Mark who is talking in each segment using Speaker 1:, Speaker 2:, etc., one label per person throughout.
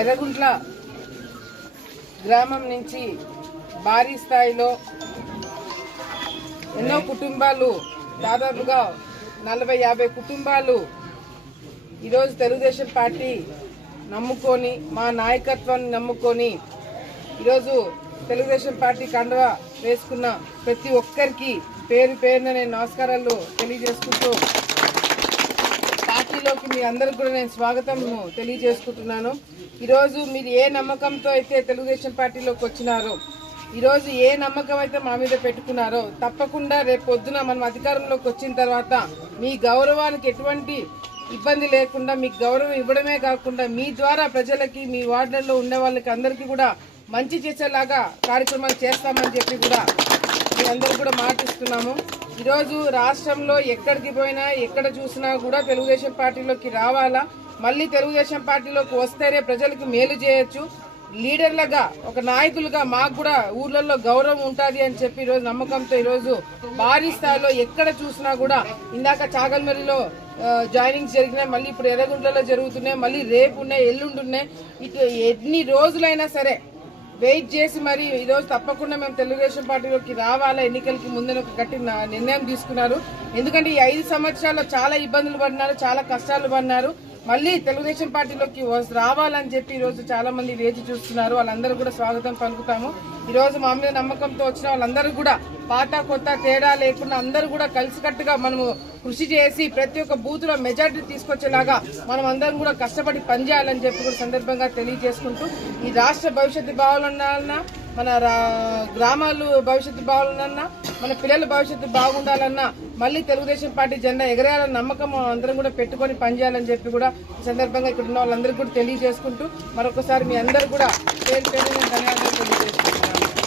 Speaker 1: ఎర్రగుంట్ల గ్రామం నుంచి భారీ స్థాయిలో ఎన్నో కుటుంబాలు దాదాపుగా నలభై యాభై కుటుంబాలు ఈరోజు తెలుగుదేశం పార్టీ నమ్ముకొని మా నాయకత్వాన్ని నమ్ముకొని ఈరోజు తెలుగుదేశం పార్టీ కండవ వేసుకున్న ప్రతి ఒక్కరికి పేరు పేరున నేను నమస్కారాలు తెలియజేసుకుంటూ పార్టీలోకి మీ అందరికి కూడా నేను స్వాగతం తెలియజేసుకుంటున్నాను. ఈరోజు మీరు ఏ నమ్మకంతో అయితే తెలుగుదేశం పార్టీలోకి వచ్చినారో ఈరోజు ఏ నమ్మకం అయితే మా మీద పెట్టుకున్నారో తప్పకుండా రేపు పొద్దున మనం అధికారంలోకి వచ్చిన తర్వాత మీ గౌరవానికి ఎటువంటి ఇబ్బంది లేకుండా మీకు గౌరవం ఇవ్వడమే కాకుండా మీ ద్వారా ప్రజలకి మీ వార్డులలో ఉండే వాళ్ళకి అందరికీ కూడా మంచి చేసేలాగా కార్యక్రమాలు చేస్తామని చెప్పి కూడా మీ అందరూ కూడా మాటిస్తున్నాము. ఈరోజు రాష్ట్రంలో ఎక్కడికి పోయినా ఎక్కడ చూసినా కూడా తెలుగుదేశం పార్టీలోకి రావాలా? మళ్ళీ తెలుగుదేశం పార్టీలోకి వస్తేనే ప్రజలకు మేలు చేయొచ్చు. లీడర్లుగా ఒక నాయకులుగా మాకు కూడా ఊర్లలో గౌరవం ఉంటుంది అని చెప్పి ఈరోజు నమ్మకంతో ఈరోజు భారీ స్థాయిలో ఎక్కడ చూసినా కూడా ఇందాక చాగల్మరిలో జాయినింగ్స్ జరిగినాయి మళ్ళీ ఇప్పుడు ఎర్రగుంటలో జరుగుతున్నాయి మళ్ళీ రేపు ఉన్నాయి ఎల్లుండి ఉన్నాయి. ఇటు ఎన్ని రోజులైనా సరే వెయిట్ చేసి మరి ఈరోజు తప్పకుండా మేము తెలుగుదేశం పార్టీలోకి రావాలా? ఎన్నికలకి ముందని ఒక గట్టి నిర్ణయం తీసుకున్నారు. ఎందుకంటే ఈ ఐదు సంవత్సరాల్లో చాలా ఇబ్బందులు పడినారు చాలా కష్టాలు పడినారు. మళ్ళీ తెలుగుదేశం పార్టీలోకి రావాలని చెప్పి ఈ రోజు చాలా మంది వేచి చూస్తున్నారు. వాళ్ళందరూ కూడా స్వాగతం పలుకుతాము. ఈరోజు మా మీద నమ్మకంతో వచ్చిన వాళ్ళందరూ కూడా పాత కొత్త తేడా లేకుండా అందరూ కూడా కలిసికట్టుగా మనము కృషి చేసి ప్రతి ఒక్క బూత్లో మెజార్టీ తీసుకొచ్చేలాగా మనం అందరం కూడా కష్టపడి పనిచేయాలని చెప్పి కూడా సందర్భంగా తెలియజేసుకుంటూ ఈ రాష్ట్ర భవిష్యత్తు భావాలన్నా మన రా- గ్రామాలు భవిష్యత్తు బాగుండాలన్నా మన పిల్లల భవిష్యత్తు బాగుండాలన్నా మళ్ళీ తెలుగుదేశం పార్టీ జెండా ఎగరేయాలని నమ్మకం అందరం కూడా పెట్టుకొని పనిచేయాలని చెప్పి కూడా ఈ సందర్భంగా ఇక్కడ ఉన్న వాళ్ళందరికీ కూడా తెలియజేసుకుంటూ మరొకసారి మీ అందరూ కూడా పేరు పేరు నేను ధన్యవాదాలు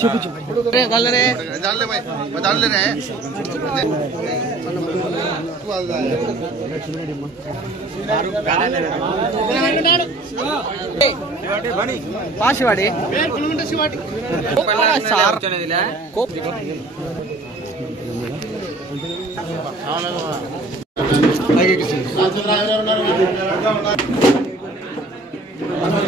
Speaker 2: చూపు చూపు వాళ్ళనే దానిలేమై దానిలేనే
Speaker 3: పాశివాడి సార్
Speaker 4: అలాగే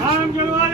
Speaker 4: I'm going to